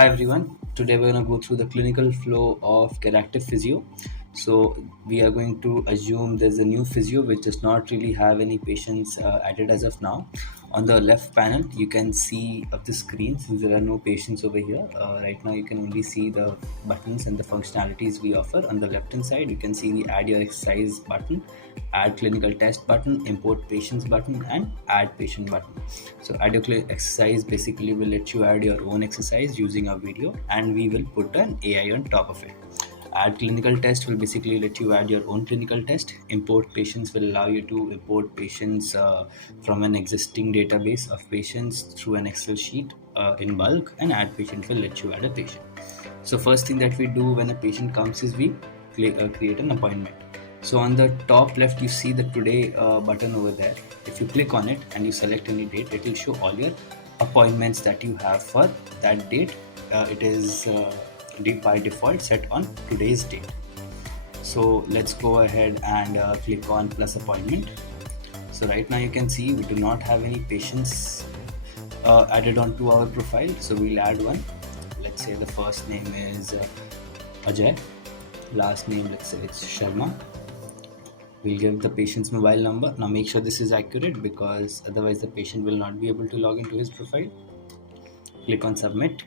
Hi everyone. Today we're going to go through the clinical flow of GetactyvPhysio. So we are going to assume there's a new physio which does not really have any patients added as of now. On the left panel, you can see of the screen, since there are no patients over here. Right now, you can only see the buttons and the functionalities we offer. On the left hand side, you can see the add your exercise button, add clinical test button, import patients button, and add patient button. So add your exercise basically will let you add your own exercise using a video, and we will put an AI on top of it. Add clinical test will basically let you add your own clinical test. Import patients will allow you to import patients from an existing database of patients through an Excel sheet in bulk, and add patient will let you add a patient. So first thing that we do when a patient comes is we create an appointment. So on the top left, you see the today button over there. If you click on it and you select any date, it will show all your appointments that you have for that date. It is by default set on today's date. So let's go ahead and click on plus appointment. So right now you can see we do not have any patients added onto our profile. So we'll add one. Let's say the first name is Ajay. Last name, let's say it's Sharma. We'll give the patient's mobile number. Now make sure this is accurate, because otherwise the patient will not be able to log into his profile. Click on submit,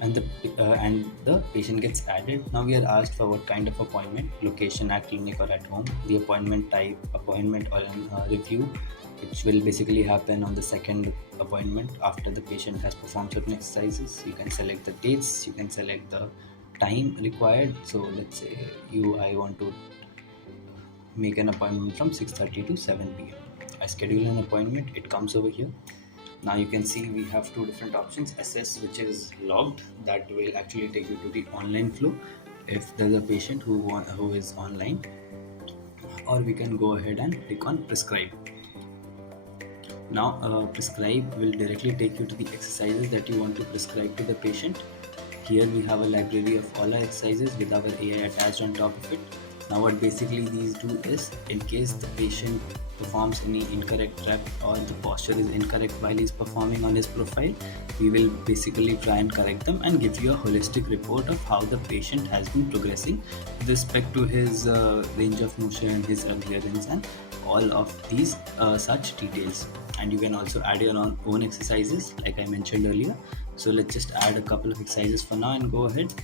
and the patient gets added. Now we are asked for what kind of appointment, location at clinic or at home, the appointment type, appointment or review, which will basically happen on the second appointment after the patient has performed certain exercises. You can select the dates, you can select the time required. So let's say I want to make an appointment from 6:30 to 7 p.m. I schedule an appointment, it comes over here. Now you can see we have two different options. Assess, which is logged, that will actually take you to the online flow if there's a patient who is online, or we can go ahead and click on prescribe. Now prescribe will directly take you to the exercises that you want to prescribe to the patient. Here we have a library of all our exercises with our AI attached on top of it. Now what basically these do is, in case the patient performs any incorrect rep or the posture is incorrect while he's performing on his profile, we will basically try and correct them and give you a holistic report of how the patient has been progressing with respect to his range of motion, his adherence, and all of these such details. And you can also add your own exercises like I mentioned earlier. So let's just add a couple of exercises for now and go ahead.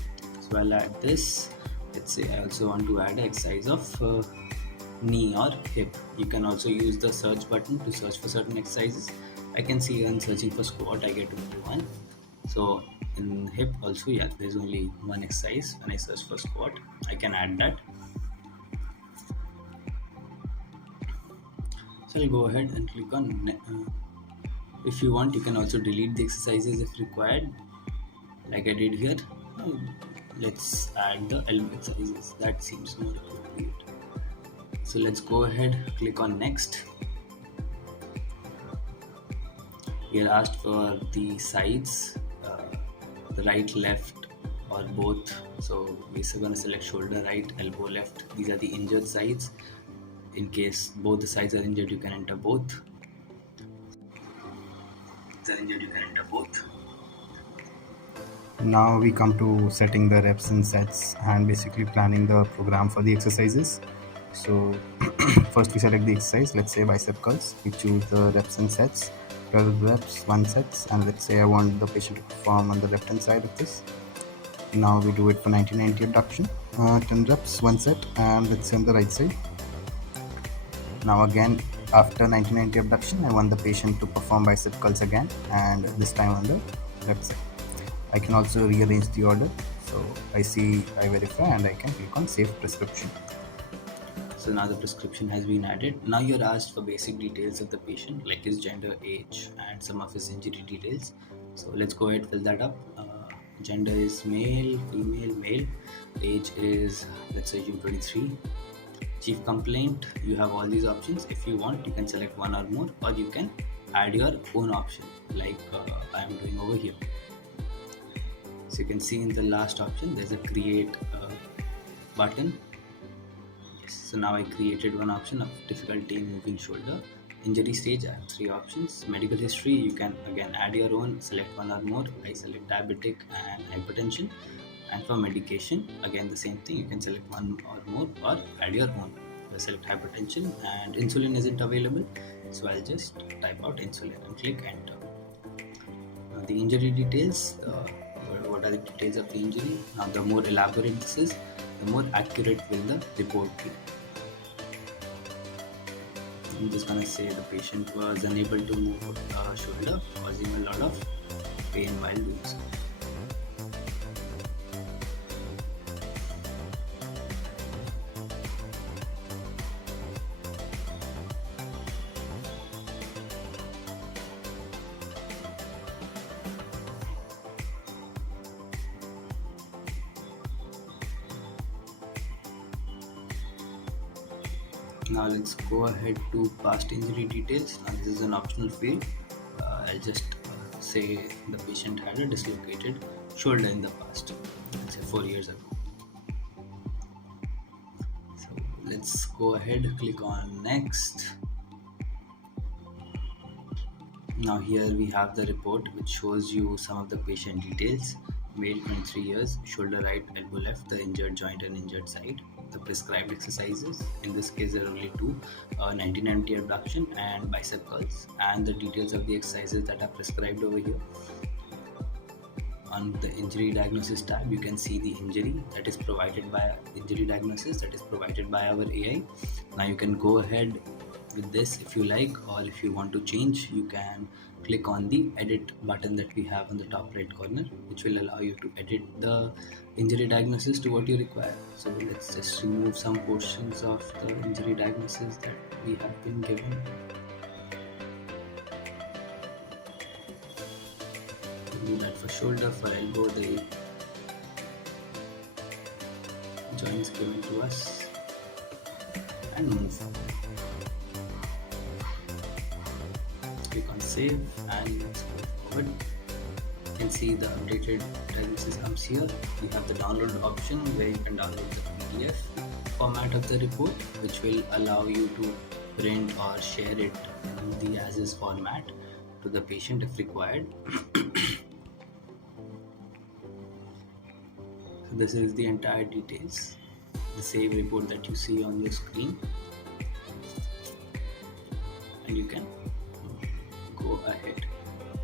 So I'll add this. Let's say I also want to add an exercise of knee or hip. You can also use the search button to search for certain exercises. I can see when searching for squat, I get only one. So in hip also, yeah, there's only one exercise. When I search for squat, I can add that. So I'll go ahead and click on if you want, you can also delete the exercises if required, like I did here. Let's add the elbow exercises. That seems more appropriate. So let's go ahead, click on next. We are asked for the sides, the right, left, or both. So we're going to select shoulder right, elbow left. These are the injured sides. In case both the sides are injured, you can enter both. Now we come to setting the reps and sets and basically planning the program for the exercises. So first we select the exercise, let's say bicep curls. We choose the reps and sets, 12 reps, 1 sets, and let's say I want the patient to perform on the left hand side of this. Now we do it for 90-90 abduction, 10 reps, 1 set, and let's say on the right side. Now again, after 90-90 abduction, I want the patient to perform bicep curls again, and this time on the left side. I can also rearrange the order. So I verify, and I can click on save prescription. So now the prescription has been added. Now you're asked for basic details of the patient, like his gender, age, and some of his injury details. So let's go ahead and fill that up. Gender is male, female, male. Age is, let's say, U23. Chief complaint, you have all these options. If you want, you can select one or more, or you can add your own option, like I am doing over here. So you can see in the last option, there's a create button. Yes, so now I created one option of difficulty in moving shoulder. Injury stage, I have three options. Medical history, you can again add your own, select one or more. I select diabetic and hypertension. And for medication, again the same thing, you can select one or more or add your own. I select hypertension and insulin isn't available, so I'll just type out insulin and click enter. The injury details, what are the details of the injury? Now the more elaborate this is, the more accurate will the report be. I'm just gonna say the patient was unable to move shoulder, causing a lot of pain while doing so. Now let's go ahead to past injury details. Now this is an optional field. I'll just say the patient had a dislocated shoulder in the past, let's say 4 years ago. So let's go ahead, click on next. Now here we have the report which shows you some of the patient details. Male 23 years, shoulder right, elbow left, the injured joint and injured side. The prescribed exercises, in this case there are only two, 1990 abduction and bicep curls, and the details of the exercises that are prescribed over here. On the injury diagnosis tab, you can see the injury that is provided by injury diagnosis that is provided by our AI. Now you can go ahead with this if you like, or if you want to change, you can click on the edit button that we have on the top right corner, which will allow you to edit the injury diagnosis to what you require. So let's just remove some portions of the injury diagnosis that we have been given. Do that for shoulder. For elbow, the joints given to us, and move. Click on save and let's go forward. You can see the updated diagnosis comes here. We have the download option where you can download the PDF format of the report, which will allow you to print or share it in the as is format to the patient if required. So this is the entire details, the save report that you see on your screen, and you can go ahead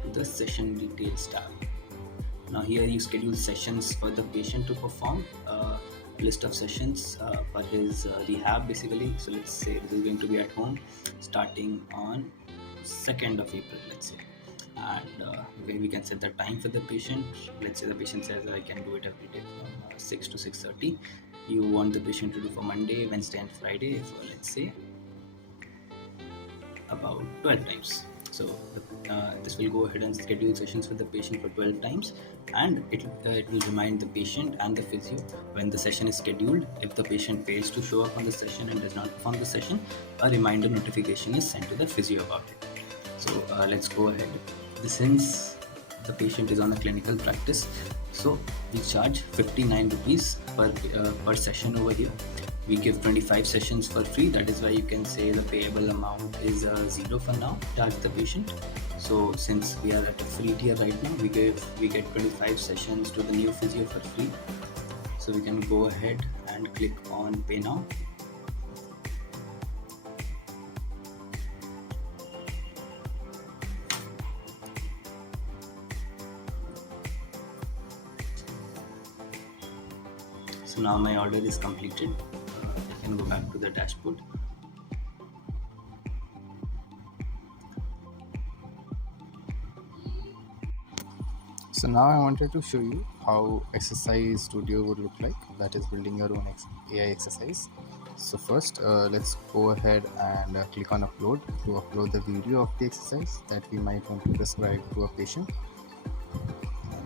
to the session details tab. Now here you schedule sessions for the patient to perform, list of sessions for his rehab basically. So let's say this is going to be at home starting on 2nd of April, let's say, and we can set the time for the patient. Let's say the patient says I can do it every day from 6 to 6:30. You want the patient to do for Monday, Wednesday and Friday for let's say about 12 times. So this will go ahead and schedule sessions with the patient for 12 times, and it will remind the patient and the physio when the session is scheduled. If the patient fails to show up on the session and does not perform the session, a reminder notification is sent to the physio about it. So let's go ahead. Since the patient is on a clinical practice, so we charge 59 rupees per session over here. We give 25 sessions for free. That is why you can say the payable amount is 0 for now. Charge the patient. So since we are at a free tier right now, we get 25 sessions to the new physio for free. So we can go ahead and click on pay now. So now my order is completed. I can go back to the dashboard. So now I wanted to show you how exercise studio would look like, that is building your own AI exercise. So first let's go ahead and click on upload to upload the video of the exercise that we might want to prescribe to a patient.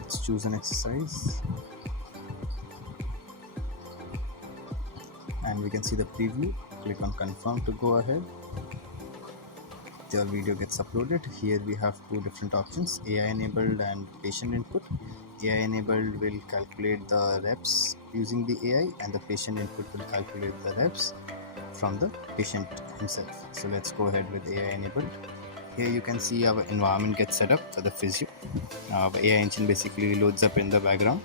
Let's choose an exercise and we can see the preview. Click on confirm to go ahead. The video gets uploaded. Here we have two different options, AI enabled and patient input. AI enabled will calculate the reps using the AI and the patient input will calculate the reps. from the patient himself. So let's go ahead with AI enabled. Here you can see our environment gets set up for the physio. The AI engine basically loads up in the background,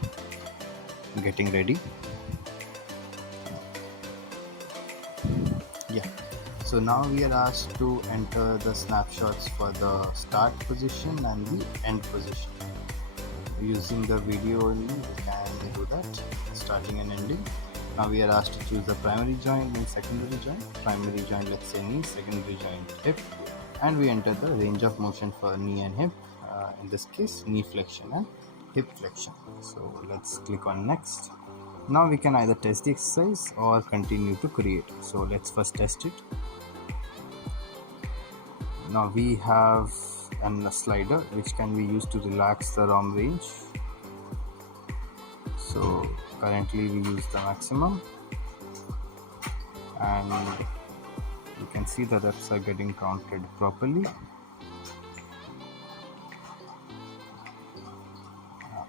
getting ready. Yeah. So now we are asked to enter the snapshots for the start position and the end position. Using the video only, we can do that, starting and ending. Now we are asked to choose the primary joint and secondary joint. Primary joint, let's say knee, secondary joint hip, and we enter the range of motion for knee and hip. In this case, knee flexion and hip flexion. So let's click on next. Now we can either test the exercise or continue to create. So let's first test it. Now we have a slider which can be used to relax the ROM range. So currently we use the maximum, and you can see the reps are getting counted properly.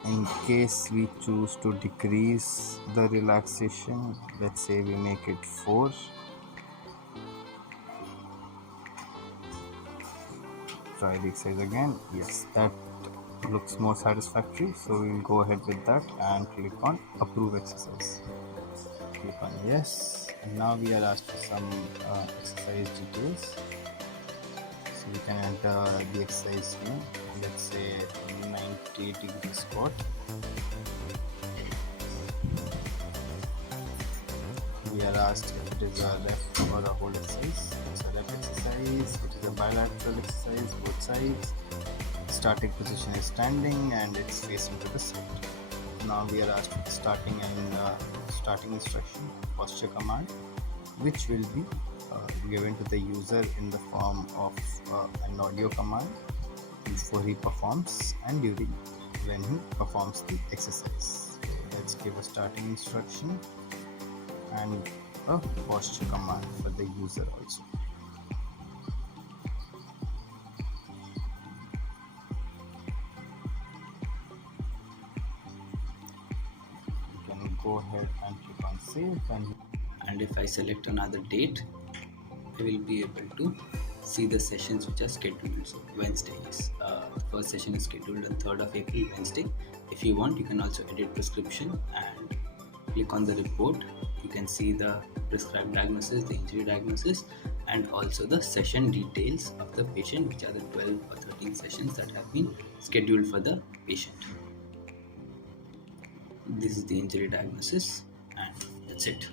In case we choose to decrease the relaxation, let's say we make it 4. Try the exercise again. Yes, that looks more satisfactory, so we'll go ahead with that and click on approve exercise. Click on yes, and now we are asked for some exercise details. So we can enter the exercise name, let's say 90-degree squat. We are asked if it is a rep or a hold exercise. It's a rep exercise, it is a bilateral exercise, both sides. Starting position is standing and it's facing to the side. Now we are asked for the starting instruction, posture command, which will be given to the user in the form of an audio command before he performs and during when he performs the exercise. So let's give a starting instruction and a posture command for the user also. You can go ahead and click on save, And if I select another date, I will be able to see the sessions which are scheduled. So Wednesday is the first session is scheduled on 3rd of April, Wednesday. If you want, you can also edit prescription and click on the report. You can see the prescribed diagnosis, the injury diagnosis, and also the session details of the patient, which are the 12 or 13 sessions that have been scheduled for the patient. This is the injury diagnosis, and that's it.